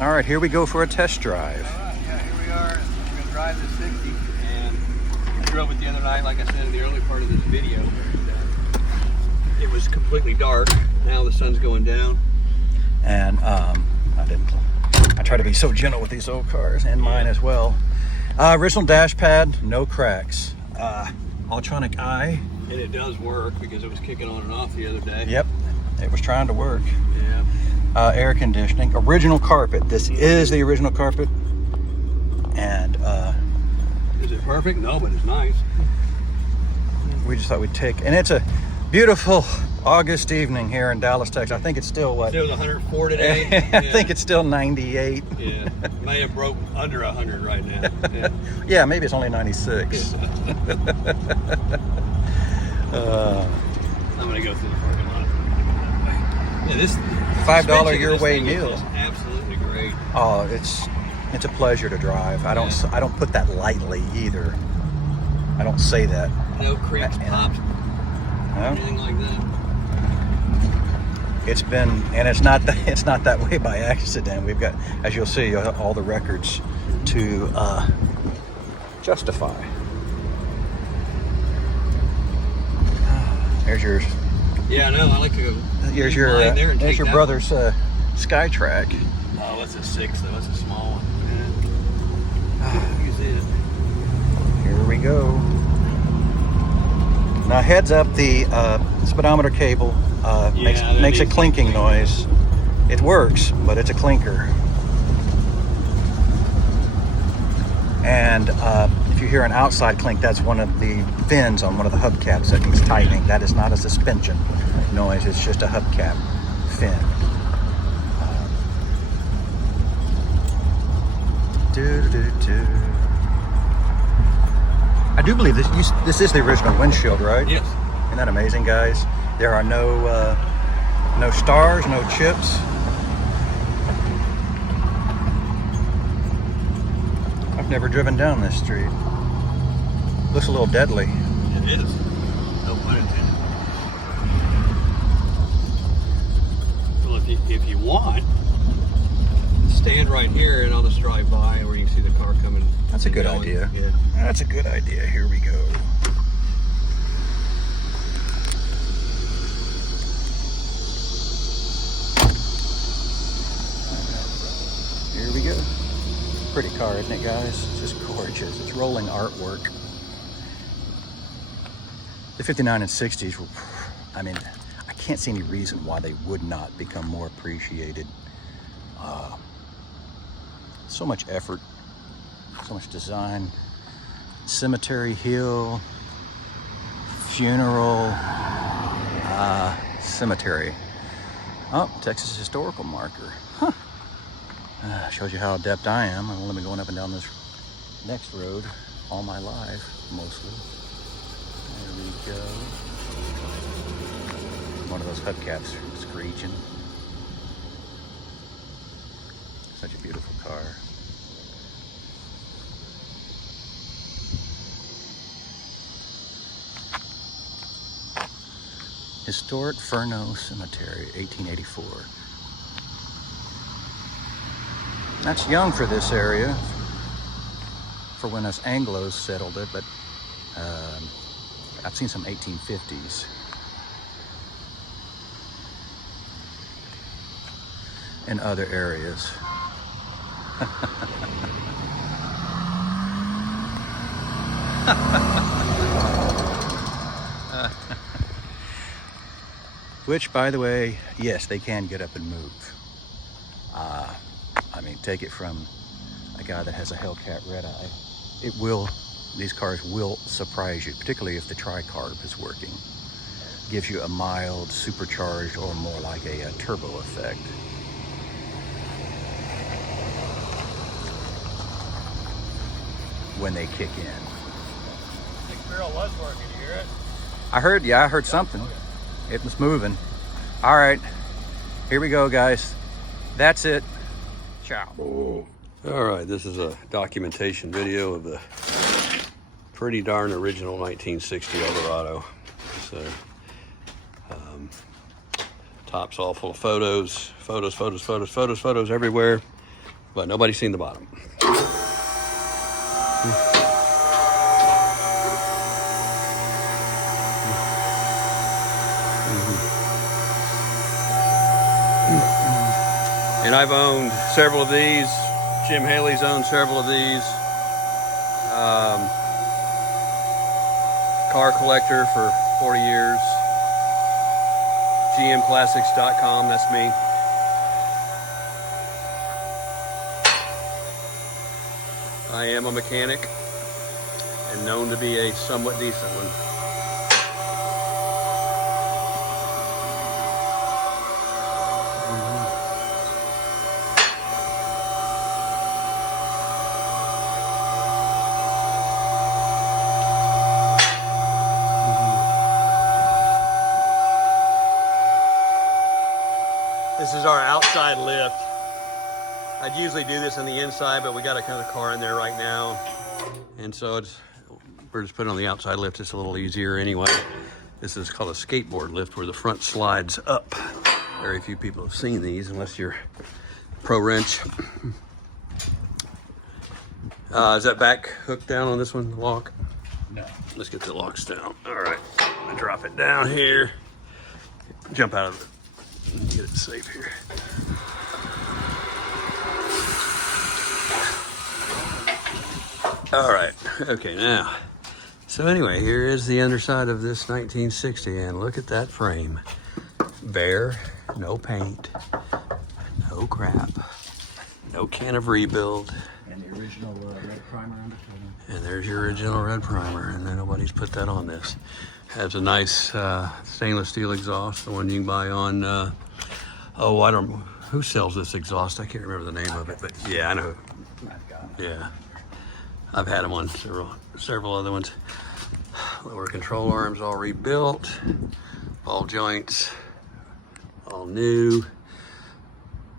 All right, here we go for a test drive. All right, yeah, here we are. We're going to drive this 60. And I drove it the other night, like I said in the early part of this video. It was completely dark. Now the sun's going down. And I try to be so gentle with these old cars, and mine as well. Original dash pad, no cracks. Electronic eye. And it does work because it was kicking on and off the other day. Yep, it was trying to work. Yeah. Air conditioning, original carpet. This is the original carpet. And is it perfect? No, but it's nice. we just thought we'd take, and it's a beautiful August evening here in Dallas, Texas. I think it's still what? It was 104 today. I think it's still 98. Yeah, may have broke under 100 right now. Yeah, yeah, maybe it's only 96. I'm gonna go through the parking lot. Yeah, this $5 your way meal. Is absolutely great. Oh, it's a pleasure to drive. I don't put that lightly either. I don't say that. No creaks, pops, anything like that. It's been, and it's not that way by accident. We've got, as you'll see, all the records to justify. There's yours. Yeah, no, I like to go. Here's your brother's Skytrack. Oh, that's a 6 though. That's a small one. Yeah. Use it. Here we go. Now heads up, the speedometer cable makes a clinking noise. It works, but it's a clinker. And if you hear an outside clink, that's one of the fins on one of the hubcaps that needs tightening. That is not a suspension noise, it's just a hubcap fin. I do believe this is the original windshield, right? Yes. Isn't that amazing, guys? There are no stars, no chips. I've never driven down this street. Looks a little deadly. It is. No pun intended. Well, if you want, stand right here and I'll just drive by where you can see the car coming. That's a good idea. Yeah. That's a good idea. Here we go. Here we go. Pretty car, isn't it, guys? It's just gorgeous. It's rolling artwork. The 59 and 60s were, I mean, I can't see any reason why they would not become more appreciated. So much effort, so much design. Cemetery Hill, funeral, cemetery. Oh, Texas historical marker. Huh. Shows you how adept I am. I've only been going up and down this next road all my life, mostly. There we go. One of those hubcaps screeching. Such a beautiful car. Historic Furno Cemetery, 1884. That's young for this area, for when us Anglos settled it, but I've seen some 1850s. In other areas. Which, by the way, yes, they can get up and move. I mean, take it from a guy that has a Hellcat red eye. These cars will surprise you, particularly if the tri-carb is working. Gives you a mild, supercharged, or more like a turbo effect. When they kick in. The barrel was working, you hear it? I heard something. It was moving. All right, here we go, guys. That's it. Ciao. All right, this is a documentation video of the pretty darn original 1960 Eldorado. So, top's all full of photos everywhere. but nobody's seen the bottom. And I've owned several of these. Jim Haley's owned several of these. Car collector for 40 years. GMClassics.com, that's me. I am a mechanic and known to be a somewhat decent one. This is our outside lift. I'd usually do this on the inside, but we got a kind of car in there right now. And so we're just putting on the outside lift. It's a little easier anyway. This is called a skateboard lift where the front slides up. Very few people have seen these unless you're pro wrench. Is that back hooked down on this one, the lock? No. Let's get the locks down. All right, I'm gonna drop it down here. Jump out of it. Get it safe here. All right, okay, now. So anyway, here is the underside of this 1960, and look at that frame. Bare, no paint, no crap, no can of rebuild. And the original red primer on it. And there's your original red primer, and then nobody's put that on this. Has a nice stainless steel exhaust, the one you can buy on, oh, I don't, who sells this exhaust? I can't remember the name of it, but yeah, I know. I've got it. Yeah, I've had them on several other ones. Lower control arms all rebuilt, ball joints all new,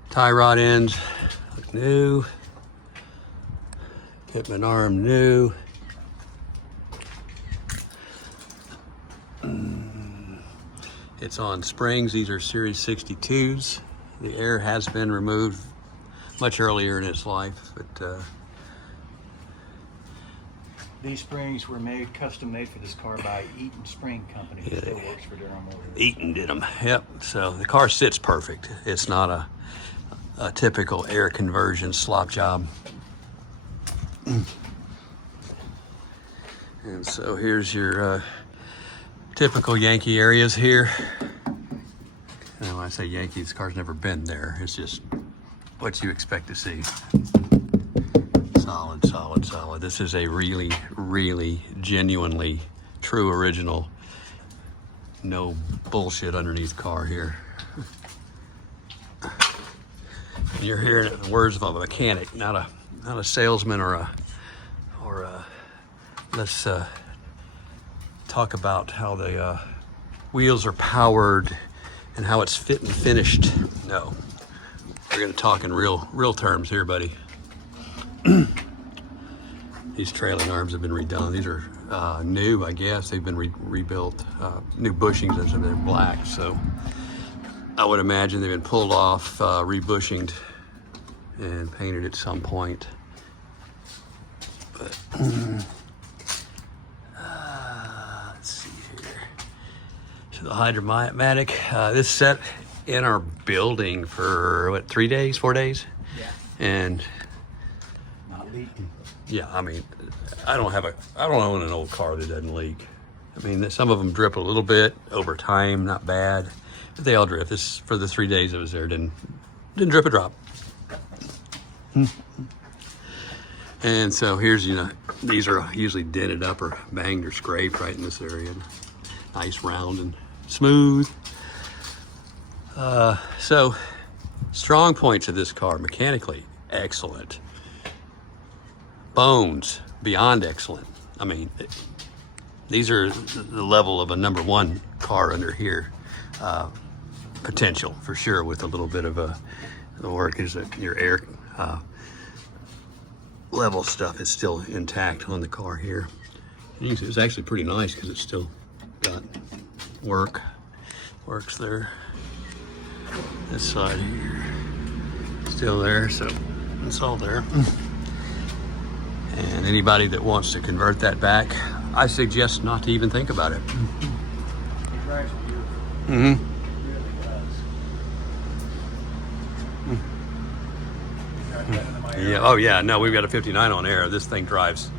tie rod ends look new, pitman arm new. It's on springs. These are Series 62s. The air has been removed much earlier in its life, but these springs were made, custom made for this car by Eaton Spring Company. Yeah, Still works for Durham Motors. Eaton did them. Yep. So the car sits perfect. It's not a typical air conversion slop job. And so here's your typical Yankee areas here. And when I say Yankee, this car's never been there. It's just what you expect to see. Solid, solid, solid. This is a really, really, genuinely true original. No bullshit underneath car here. And you're hearing the words of a mechanic, not a salesman or a let's talk about how the wheels are powered and how it's fit and finished. No, we're gonna talk in real terms here, buddy. These trailing arms have been redone. These are new, I guess. They've been rebuilt, new bushings, and they're black. So I would imagine they've been pulled off, rebushinged, and painted at some point. But let's see here. So the Hydromatic, this set in our building for what, 3 days, 4 days? Yeah. And Not leaking. yeah, I mean, I don't own an old car that doesn't leak. I mean, some of them drip a little bit over time, not bad, but they all drip. This, for the 3 days it was there, didn't drip a drop. And so here's, these are usually dented up or banged or scraped right in this area. Nice, round, and smooth. So, strong points of this car, mechanically, excellent. Bones, beyond excellent. I mean, these are the level of a #1 car under here. Potential, for sure, with a little bit of the work is that your air level stuff is still intact on the car here. You can see it's actually pretty nice because it's still got works there. This side here, still there. So It's all there. And anybody that wants to convert that back, I suggest not to even think about it. It drives beautiful. Mm-hmm. It really does. Drive that into my Yeah. Oh yeah. No, we've got a 59 on air. This thing drives,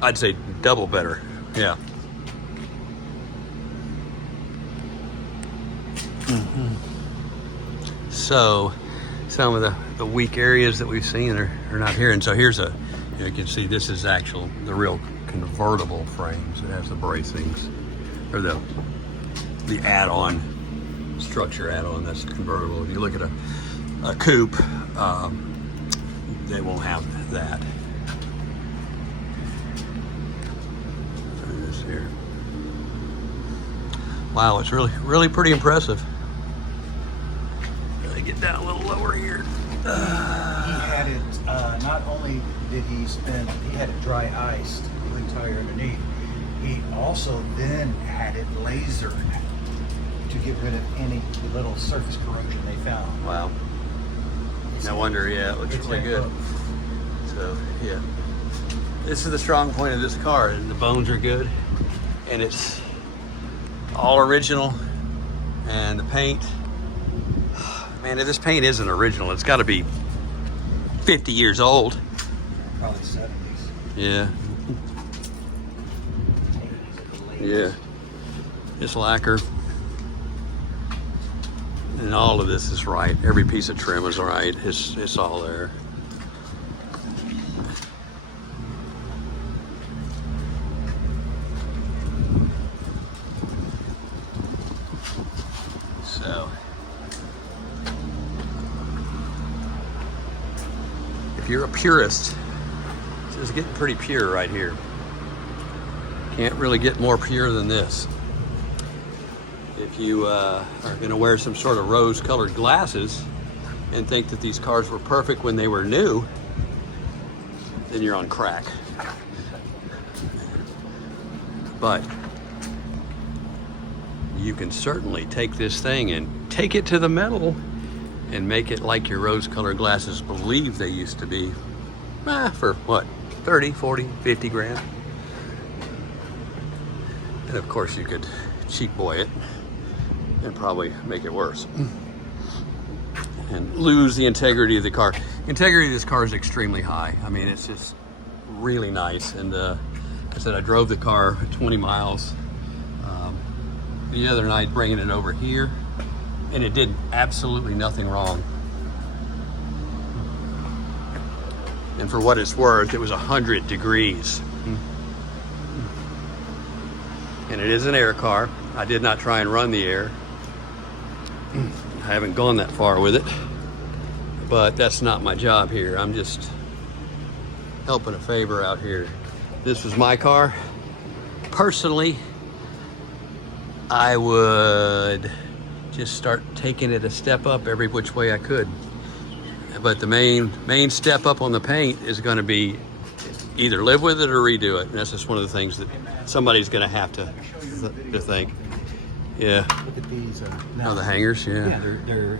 I'd say, double better. Yeah. So some of the weak areas that we've seen are not here. And so here's a, you can see this is the real convertible frames. It has the bracings, or the add-on, structure add-on that's convertible. If you look at a coupe, they won't have that. This here. Wow, it's really pretty impressive. Get down a little lower here. He had it, not only did he had it dry iced, the tire underneath, he also then had it lasered to get rid of any little surface corrosion they found. Wow. No wonder, yeah, it looks really good. So, yeah. This is the strong point of this car, and the bones are good, and it's all original, and the paint, man, if this paint isn't original, it's got to be 50 years old. Probably 70s. Yeah. Yeah. It's lacquer. And all of this is right. Every piece of trim is right. It's all there. So if you're a purist, this is getting pretty pure right here. Can't really get more pure than this. If you are going to wear some sort of rose-colored glasses and think that these cars were perfect when they were new, then you're on crack. But you can certainly take this thing and take it to the metal and make it like your rose-colored glasses believe they used to be, for what, 30, 40, 50 grand? And of course you could cheap boy it and probably make it worse and lose the integrity of the car. Integrity of this car is extremely high. I mean, it's just really nice. And I said I drove the car 20 miles the other night, bringing it over here, and it did absolutely nothing wrong. And for what it's worth, it was 100 degrees. And it is an air car. I did not try and run the air. I haven't gone that far with it, but that's not my job here. I'm just helping a favor out here. This was my car. Personally, I would just start taking it a step up every which way I could. But the main step up on the paint is going to be either live with it or redo it. And that's just one of the things that somebody's going to have to think. Yeah. Look at these. Oh, the hangers, yeah. Yeah, they're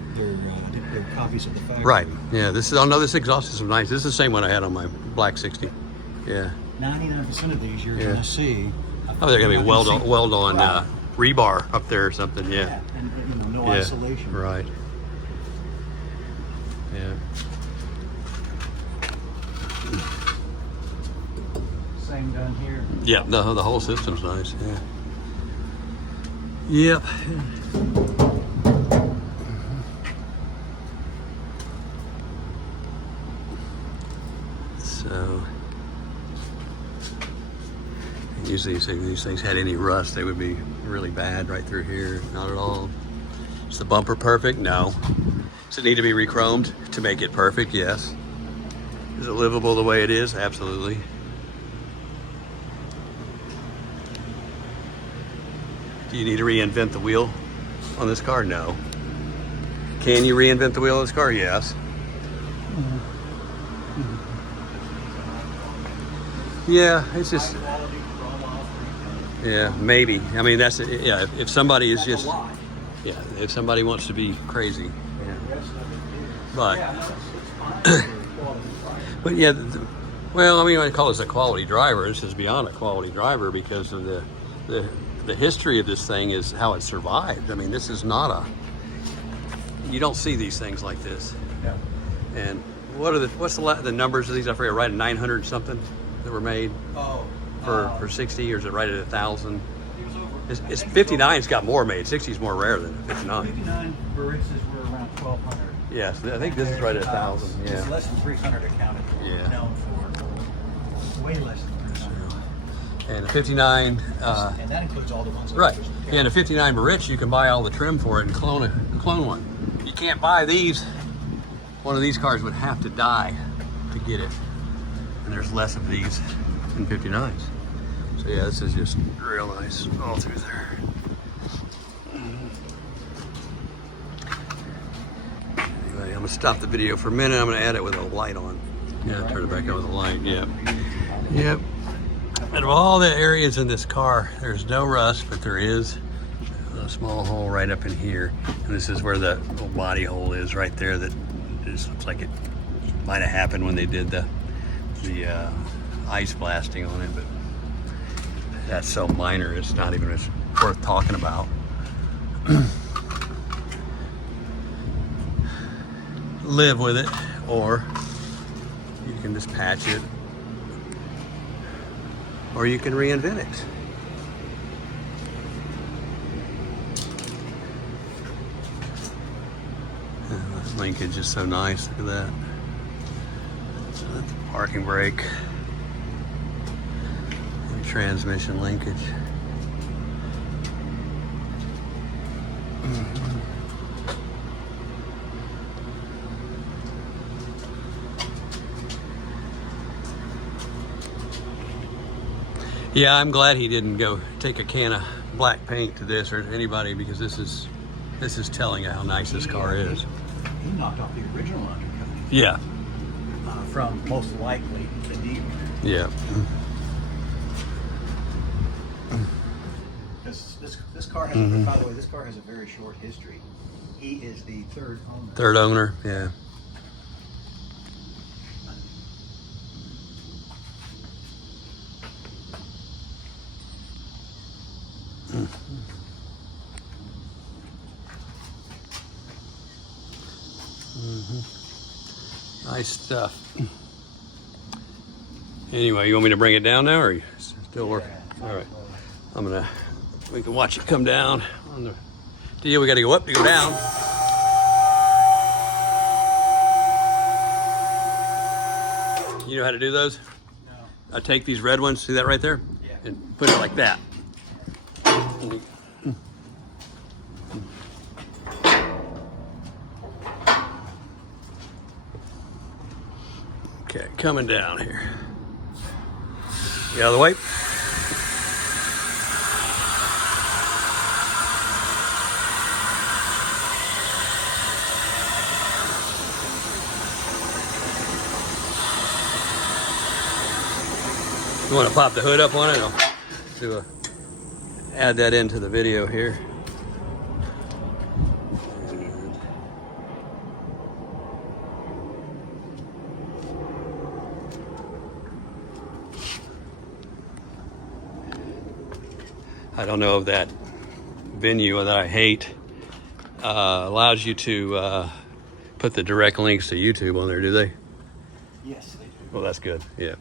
copies of the factory. Right. Yeah. This is. Oh no, this exhaust is nice. This is the same one I had on my black 60. Yeah. 99% of these you're gonna see. Oh, they're gonna be weld on rebar up there or something. Yeah. And no isolation. Right. Yeah. Same done here. Yeah. The whole system's nice. Yeah. Yep. So usually if these things had any rust, they would be really bad right through here. Not at all. Is the bumper perfect? No. Does it need to be re-chromed to make it perfect? Yes. Is it livable the way it is? Absolutely. Do you need to reinvent the wheel on this car? No. Can you reinvent the wheel on this car? Yes. Yeah, it's just, yeah, maybe. I mean, that's, yeah, if somebody is just, yeah, if somebody wants to be crazy. Yeah. But But yeah, well, I mean, I call this a quality driver. This is beyond a quality driver because of the history of this thing is how it survived. I mean, this is not a, you don't see these things like this. Yeah. And what's the numbers of these? I forget, right at 900 something that were made for 60, or is it right at 1,000? It's 59's got more made. 60's more rare than 59. 59 Biarritz's were around 1,200. Yes, I think this is right at 1,000. Yeah. It's less than 300 accounted for. Yeah. Known for. Way less than 300. And a 59. And that includes all the ones that Right. are Yeah, and a 59 Biarritz, you can buy all the trim for it and clone one. You can't buy these. One of these cars would have to die to get it. And there's less of these than 59s. So yeah, this is just real nice all through there. Anyway, I'm gonna stop the video for a minute. I'm gonna add it with a light on. Yeah, turn it back on with a light. Yep. Yep. Out of all the areas in this car, there's no rust, but there is a small hole right up in here. And this is where the little body hole is right there that just looks like it might have happened when they did the ice blasting on it, but that's so minor, it's not even worth talking about. Live with it, or you can just patch it, or you can reinvent it. The linkage is so nice, look at that. Parking brake. Transmission linkage. Yeah, I'm glad he didn't go take a can of black paint to this or anybody, because this is telling you how nice this car is. He knocked off the original undercoating. Yeah. From most likely the dealer. Yeah. This car has, by the way, this car has a very short history. He is the third owner. Third owner, yeah. Nice stuff. Anyway, you want me to bring it down now, or are you still working? All right. We can watch it come down on the deal. We got to go up to go down. You know how to do those? No. I take these red ones, see that right there? Yeah. And put it like that. Okay, coming down here. Get out of the way. You want to pop the hood up on it? I'll add that into the video here. I don't know if that venue that I hate allows you to put the direct links to YouTube on there, do they? Yes, they do. Well, that's good, yeah.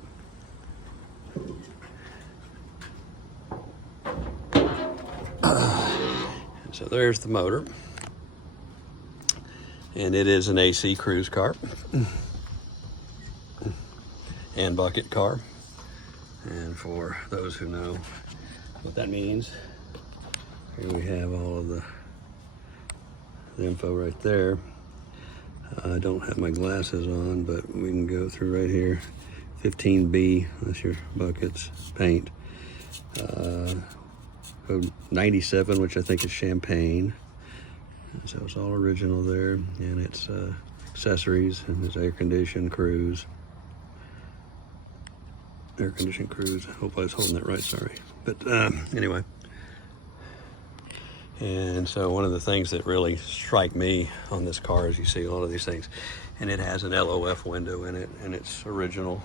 So there's the motor. And it is an AC Cruise car. And bucket car. And for those who know what that means, here we have all of the info right there. I don't have my glasses on, but we can go through right here. 15B, that's your buckets, paint. Code 97, which I think is champagne. So it's all original there, and it's accessories, and it's air conditioned cruise. Air conditioned cruise. I hope I was holding that right, sorry. But anyway. And so one of the things that really strike me on this car is you see a lot of these things. and it has an LOF window in it, and it's original.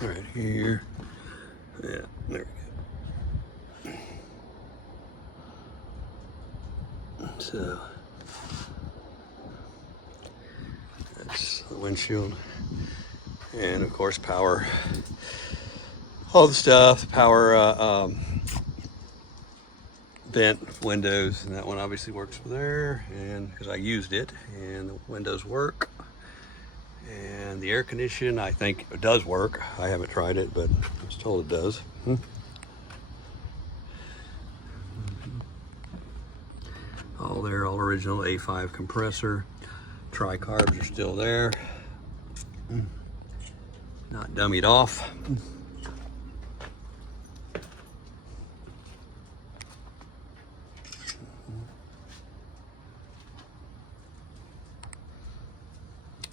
Right here. Yeah, there we go. So that's the windshield, and of course power, all the stuff, power vent windows, and that one obviously works there, and because I used it, and the windows work, and the air condition I think it does work. I haven't tried it, but I was told it does. All there, all original A5 compressor. Tri-carbs are still there. Not dummied off.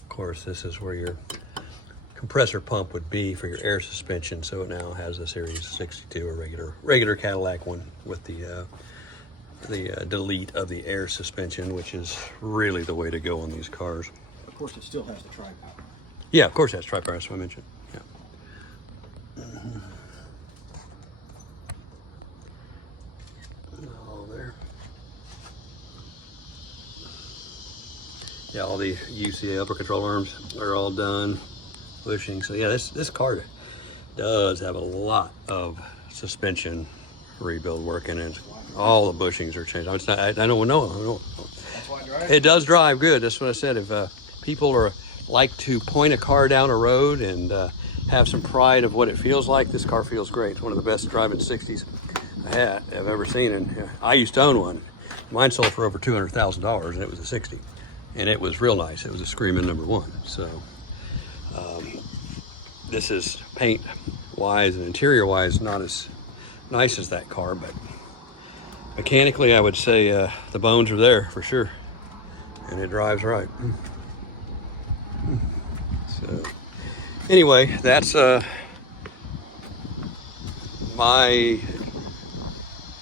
Of course, this is where your compressor pump would be for your air suspension. So it now has a Series 62, a regular Cadillac one with the delete of the air suspension, which is really the way to go on these cars. Of course, it still has the Tripower. Yeah, of course it has Tripower, that's what I mentioned. Yeah. All there. Yeah, all the UCA upper control arms are all done. Bushing. So yeah, this car does have a lot of suspension rebuild work in it. All the bushings are changed. It's not, I don't know. That's why I drive. It does drive good. That's what I said. If people like to point a car down a road and have some pride of what it feels like, this car feels great. It's one of the best driving 60s I've ever seen. And I used to own one. Mine sold for over $200,000, and it was a 60. And it was real nice. It was a screaming #1. So this is paint-wise and interior-wise not as nice as that car, but mechanically I would say the bones are there for sure, and it drives right. So anyway, that's my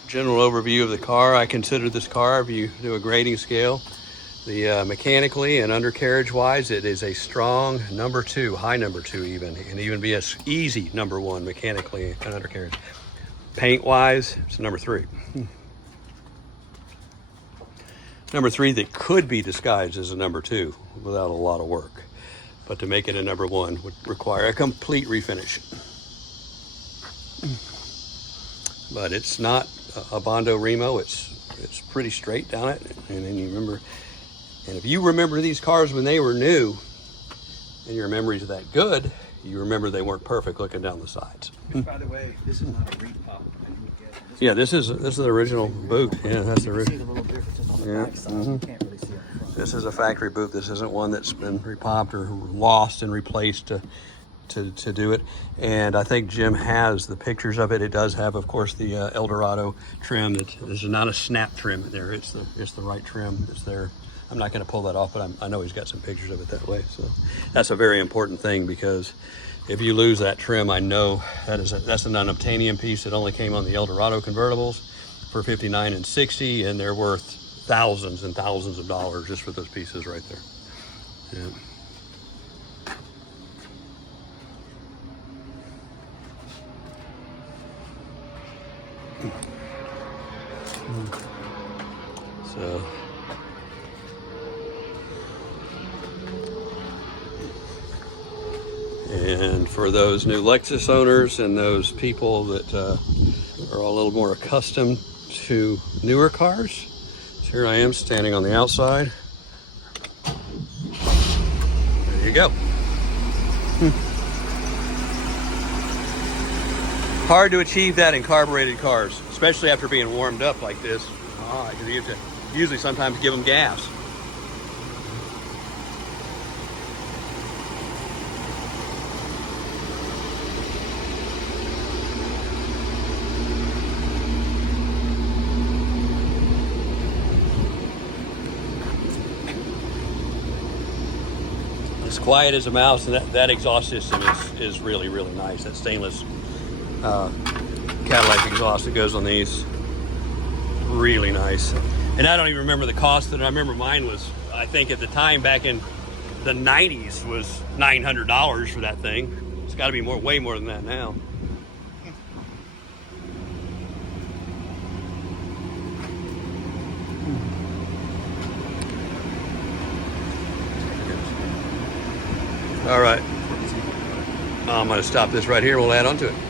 general overview of the car. I consider this car, if you do a grading scale, the mechanically and undercarriage wise, it is a strong #2, high #2 even. It can even be a easy #1 mechanically and undercarriage. Paint wise, it's #3. #3 that could be disguised as a #2 without a lot of work. But to make it a #1 would require a complete refinish. But it's not a Bondo Remo, it's pretty straight down it. And then you remember, and if you remember these cars when they were new, and your memories are that good, you remember they weren't perfect looking down the sides. By the way, this is not a repop. Yeah, this is the original boot. Yeah, that's the original. See the little differences on the Yeah. back side. You can't really see on the front. This is a factory boot. This isn't one that's been repopped or lost and replaced to do it. And I think Jim has the pictures of it. It does have, of course, the Eldorado trim. This is not a snap trim there. It's the right trim. It's there. I'm not going to pull that off, but I know he's got some pictures of it that way. So that's a very important thing, because if you lose that trim, I know that's an unobtainium piece that only came on the Eldorado convertibles for $59 and $60, and they're worth thousands and thousands of dollars just for those pieces right there. Yeah. So and for those new Lexus owners and those people that are a little more accustomed to newer cars, so here I am standing on the outside. There you go. Hard to achieve that in carbureted cars, especially after being warmed up like this. Because you have to usually sometimes give them gas. As quiet as a mouse, and that exhaust system is really, really nice. That stainless Cadillac exhaust that goes on these really nice. And I don't even remember the cost of it. I remember mine was, I think at the time back in the 90s, was $900 for that thing. It's got to be way more than that now. All right. I'm going to stop this right here. We'll add on to it.